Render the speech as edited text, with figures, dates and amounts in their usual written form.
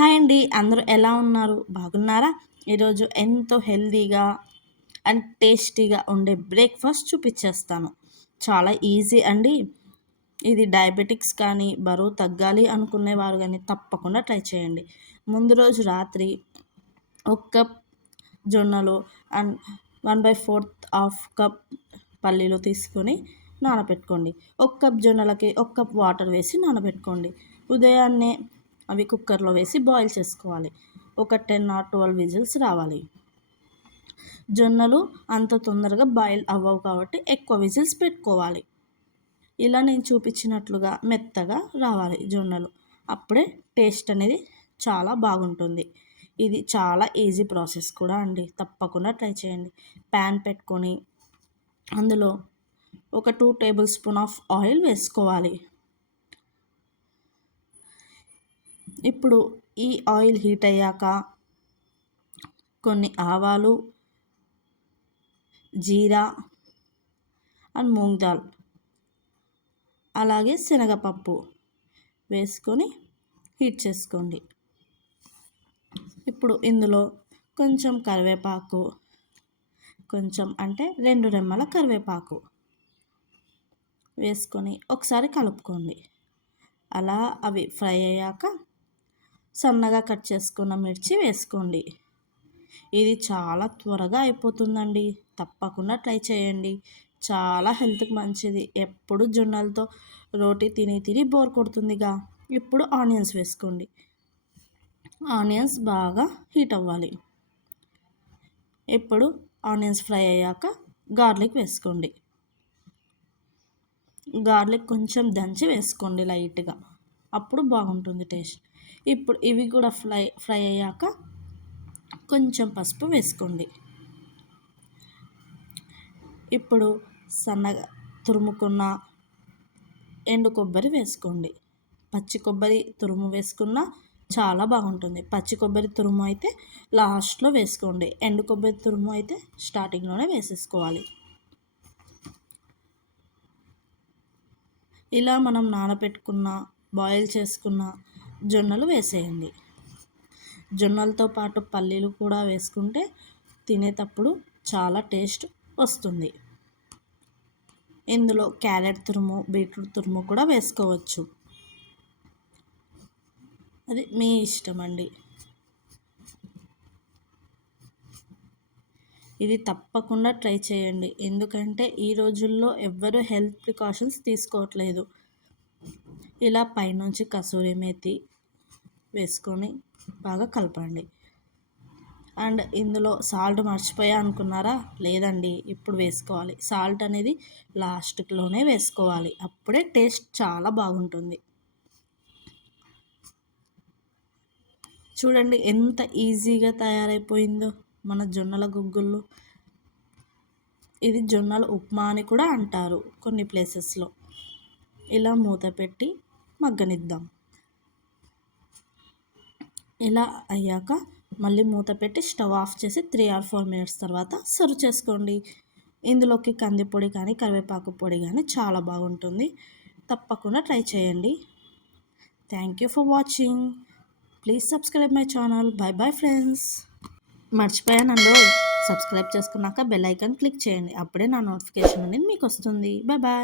Hi అండి, అందరూ ఎలా ఉన్నారు? బాగున్నారా? ఈరోజు ఎంతో హెల్తీగా అండ్ టేస్టీగా ఉండే బ్రేక్ఫాస్ట్ చూపించేస్తాను. చాలా ఈజీ అండి. ఇది డయాబెటిక్స్ కానీ బరువు తగ్గాలి అనుకునేవారు కానీ తప్పకుండా ట్రై చేయండి. ముందు రోజు రాత్రి ఒక కప్ జొన్నలు అండ్ 1/4 హాఫ్ కప్ పల్లీలు తీసుకొని నానబెట్టుకోండి. ఒక కప్ జొన్నలకి ఒక కప్ వాటర్ వేసి నానబెట్టుకోండి. ఉదయాన్నే అవి కుక్కర్లో వేసి బాయిల్ చేసుకోవాలి. ఒక 10 or 12 విజిల్స్ రావాలి. జొన్నలు అంత తొందరగా బాయిల్ అవ్వవు కాబట్టి ఎక్కువ విజిల్స్ పెట్టుకోవాలి. ఇలా నేను చూపించినట్లుగా మెత్తగా రావాలి జొన్నలు. అప్పుడే టేస్ట్ అనేది చాలా బాగుంటుంది. ఇది చాలా ఈజీ ప్రాసెస్ కూడా అండి. తప్పకుండా ట్రై చేయండి. ప్యాన్ పెట్టుకొని అందులో ఒక 2 టేబుల్ స్పూన్ ఆఫ్ ఆయిల్ వేసుకోవాలి. ఇప్పుడు ఈ ఆయిల్ హీట్ అయ్యాక కొన్ని ఆవాలు, జీరా అండ్ మూంగ్ దాల్ అలాగే శనగపప్పు వేసుకొని హీట్ చేసుకోండి. ఇప్పుడు ఇందులో కొంచెం కరివేపాకు, కొంచెం అంటే 2 రెమ్మల కరివేపాకు వేసుకొని ఒకసారి కలుపుకోండి. అలా అవి ఫ్రై అయ్యాక సన్నగా కట్ చేసుకున్న మిర్చి వేసుకోండి. ఇది చాలా త్వరగా అయిపోతుందండి. తప్పకుండా ట్రై చేయండి. చాలా హెల్త్కి మంచిది. ఎప్పుడు జొన్నలతో రోటీ తిని తిని బోర్ కొడుతుందిగా. ఇప్పుడు ఆనియన్స్ వేసుకోండి. ఆనియన్స్ బాగా హీట్ అవ్వాలి. ఇప్పుడు ఆనియన్స్ ఫ్రై అయ్యాక గార్లిక్ వేసుకోండి. గార్లిక్ కొంచెం దంచి వేసుకోండి లైట్గా, అప్పుడు బాగుంటుంది టేస్ట్. ఇప్పుడు ఇవి కూడా ఫ్రై అయ్యాక కొంచెం పసుపు వేసుకోండి. ఇప్పుడు సన్నగా తురుముకున్న ఎండు కొబ్బరి వేసుకోండి. పచ్చి కొబ్బరి తురుము వేసుకున్న చాలా బాగుంటుంది. పచ్చి కొబ్బరి తురుము అయితే లాస్ట్లో వేసుకోండి. ఎండు కొబ్బరి తురుము అయితే స్టార్టింగ్లోనే వేసేసుకోవాలి. ఇలా మనం నానబెట్టుకున్న బాయిల్ చేసుకున్న జొన్నలు వేసేయండి. జొన్నలతో పాటు పల్లీలు కూడా వేసుకుంటే తినేటప్పుడు చాలా టేస్ట్ వస్తుంది. ఇందులో క్యారెట్ తురుము, బీట్రూట్ తురుము కూడా వేసుకోవచ్చు. అది మీ ఇష్టం అండి. ఇది తప్పకుండా ట్రై చేయండి. ఎందుకంటే ఈ రోజుల్లో ఎవ్వరూ హెల్త్ ప్రికాషన్స్ తీసుకోవట్లేదు. ఇలా పైనుంచి కసూరి మేతి వేసుకొని బాగా కలపండి. అండ్ ఇందులో సాల్ట్ మర్చిపోయా అనుకున్నారా? లేదండి, ఇప్పుడు వేసుకోవాలి. సాల్ట్ అనేది లాస్ట్లోనే వేసుకోవాలి. అప్పుడే టేస్ట్ చాలా బాగుంటుంది. చూడండి ఎంత ఈజీగా తయారైపోయిందో మన జొన్నల గుగ్గుళ్ళు. ఇది జొన్నల ఉప్మా అని కూడా అంటారు కొన్ని ప్లేసెస్లో. ఇలా మూత పెట్టి మగ్గనిద్దాం. ఇలా అయ్యాక మళ్ళీ మూత పెట్టి స్టవ్ ఆఫ్ చేసి 3 or 4 minutes తర్వాత సర్వ్ చేసుకోండి. ఇందులోకి కంది పొడి కానీ కరివేపాకు పొడి కానీ చాలా బాగుంటుంది. తప్పకుండా ట్రై చేయండి. Thank you for watching. Please subscribe my channel. Bye bye friends. మర్చిపోయానండి, సబ్స్క్రైబ్ చేసుకున్నాక బెల్ ఐకాన్ క్లిక్ చేయండి. అప్పుడే నా నోటిఫికేషన్ అనేది మీకు వస్తుంది. Bye bye.